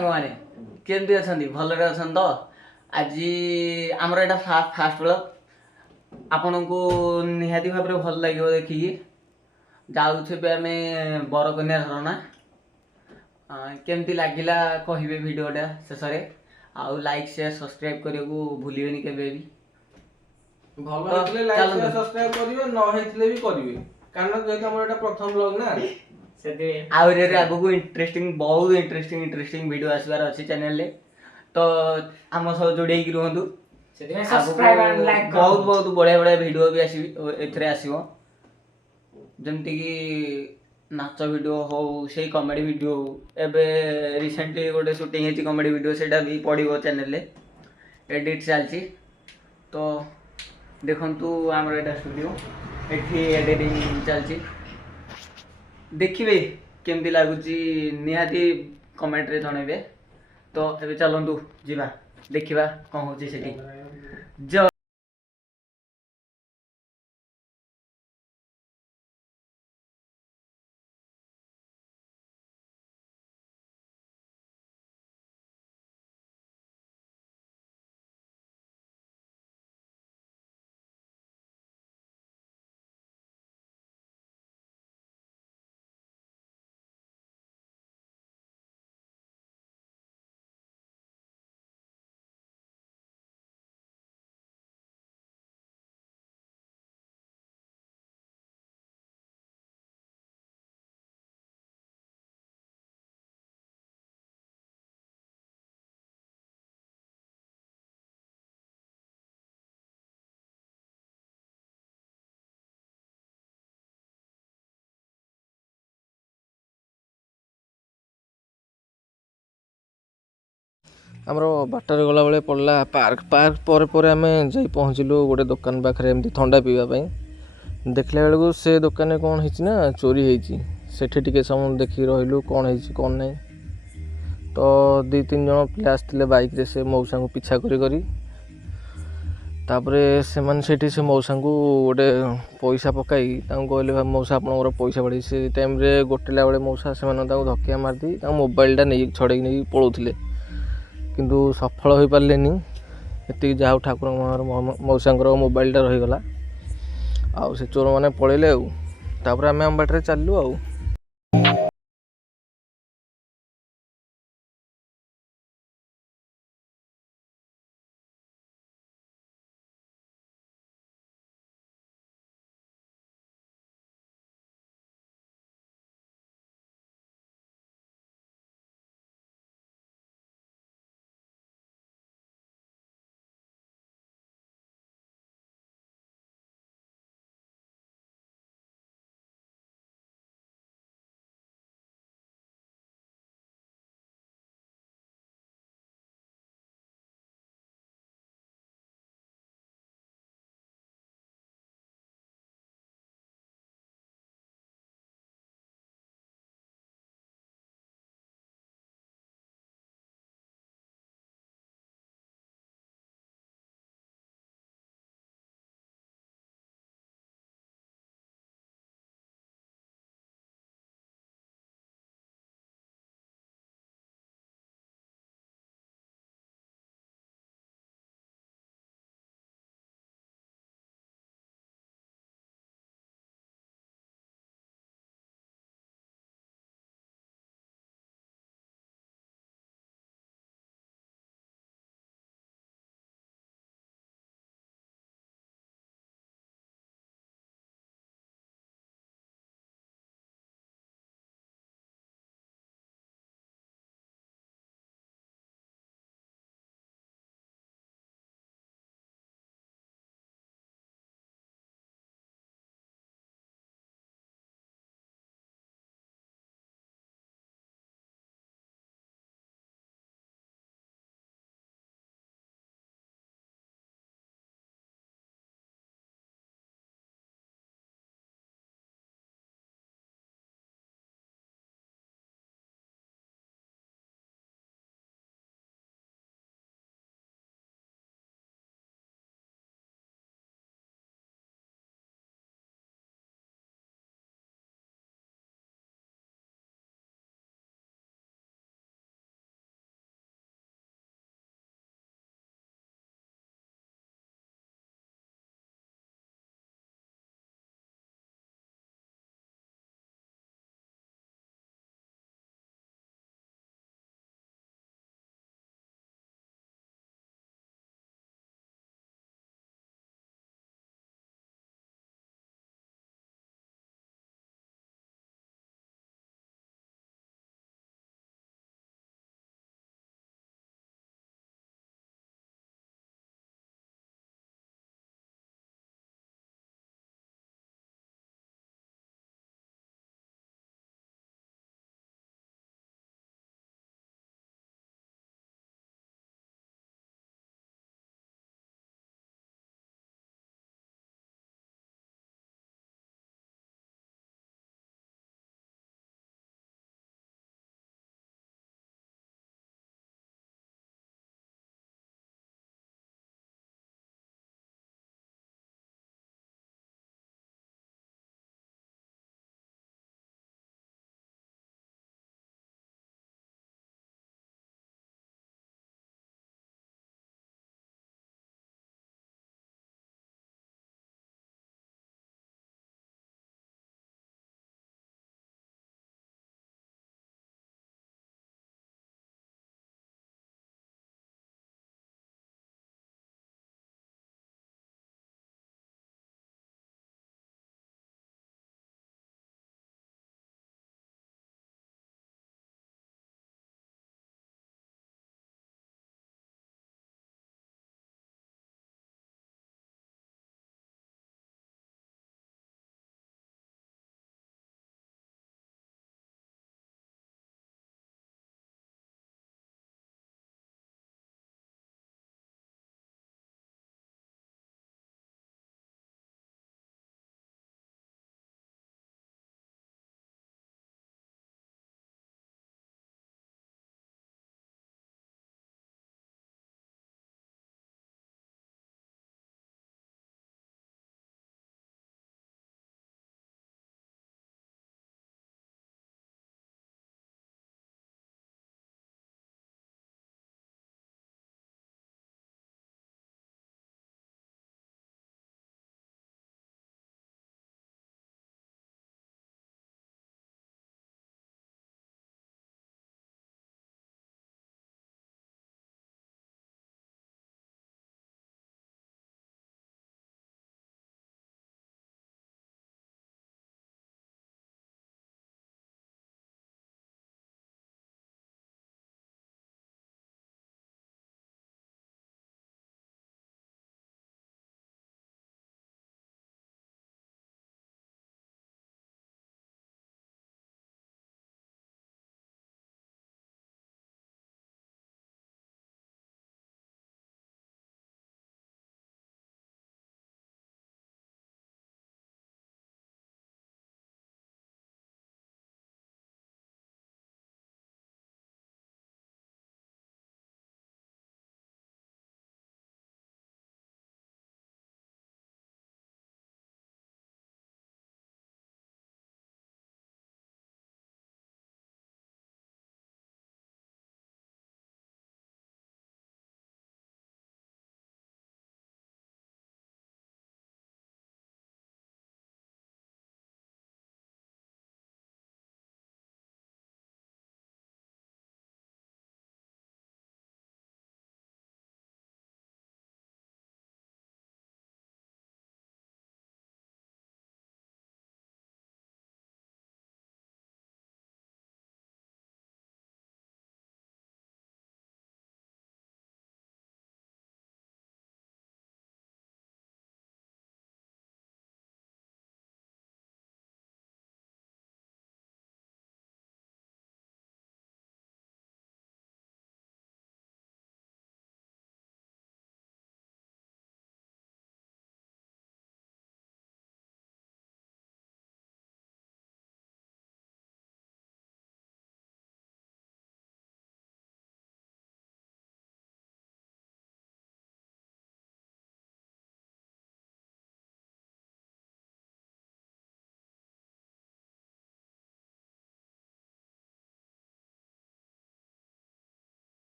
सांगमाने केमती अछंती भलरे अछन तो आज आमर एटा फास्ट ब्लॉग आपन को निहाती भाबरे भल लागियो देखि जाउछे आमे बरकन्या झरना केमती लागिला कहिबे वीडियोटा शेषरे आउ लाइक शेयर सब्सक्राइब करियो भूलिबेनी केबे भी भल होइतले लाइक शेयर सब्सक्राइब करिवे न होइतले भी करिवे कारण जेहेतु हमर एटा प्रथम ब्लॉग ना सेते आउरे आगु को इंटरेस्टिंग बहुत इंटरेस्टिंग वीडियो आसबार अछि चैनल ले तो आम सब जोड़े की रहंतु सेते सब्सक्राइब एंड लाइक बहुत बढ़िया वीडियो भी आसी एथरे आसीबो जमती की नाच वीडियो हो से कॉमेडी वीडियो हो एबे रिसेंटली गोटे शूटिंग है कॉमेडी वीडियो सेटा भी पड़ो चैनल ले एडिट चलती तो देखंतु आमर एटा स्टूडियो एठी एडिटिंग चलती देखिए केमती लगुच निहाती कमेंट रे जणेबे तो एबे चलंतु जीवा देखिबा कौन होची सेठी ज आमर बाटर गला बेले पड़ला पार्क पार्क पर पर आम जा पहुँचलु गोटे दुकान पाखे एमती ठंडा पीवाई देखला बेलू से दुकान कौन है चोरी होठी टे समय देखिक रही कौन है कौन नहीं तो 2-3 जन पिला आसते बाइक रे से मौसा को पिछा करी तापरे से मौसा को गोटे पैसा पकई कहले मौसा आप पैसा बढ़ी से टाइम रे गोटेला बेले मौसा से धक्या मारदी मोबाइलटा नहीं छड़े नहीं पलाउले किंतु सफल हो पारे एति जहाँ ठाकुर मौसा मोबाइलटा रहीगला आउ से चोर मैंने पलैले आम आम बाटर चलू आउ।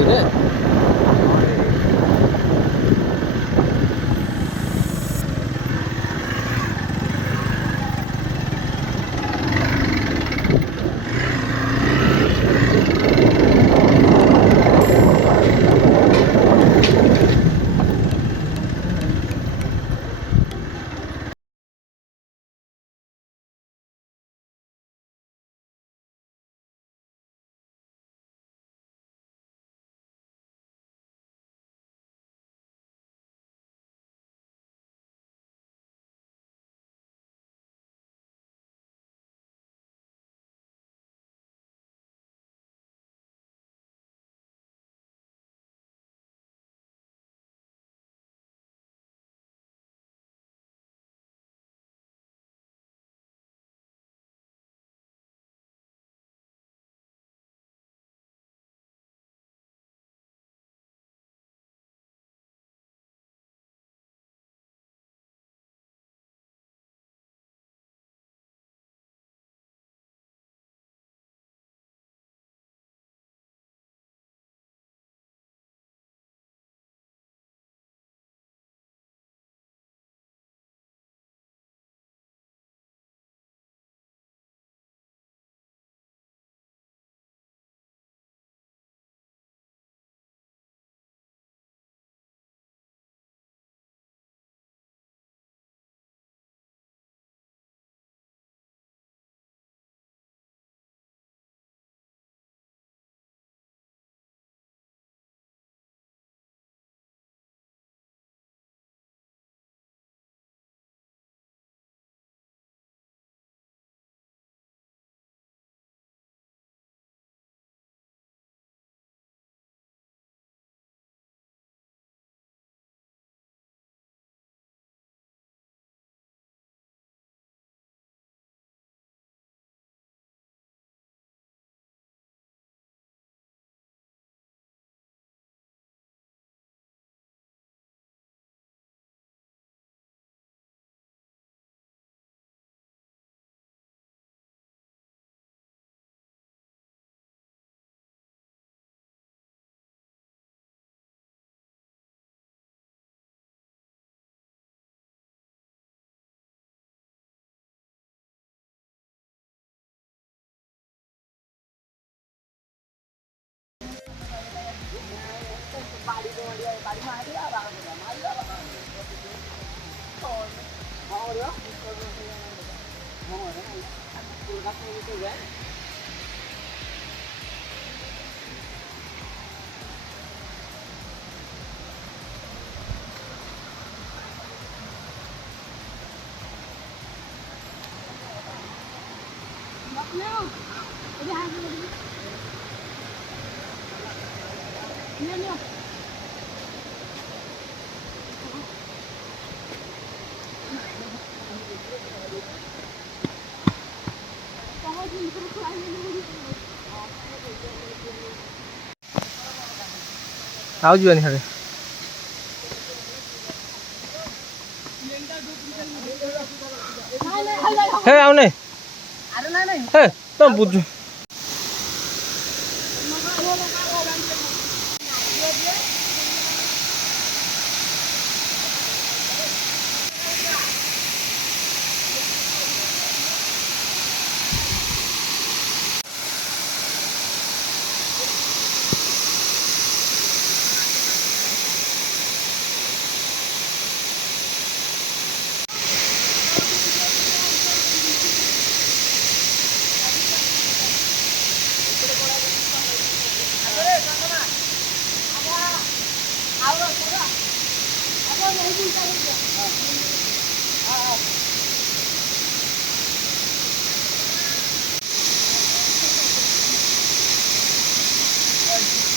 रे ଆଉ ଯିବାନି ହାଡ଼େ ହେ ଆଉ ନାଇଁ ହେ ତମ ବୁଝୁ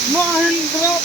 Mahindra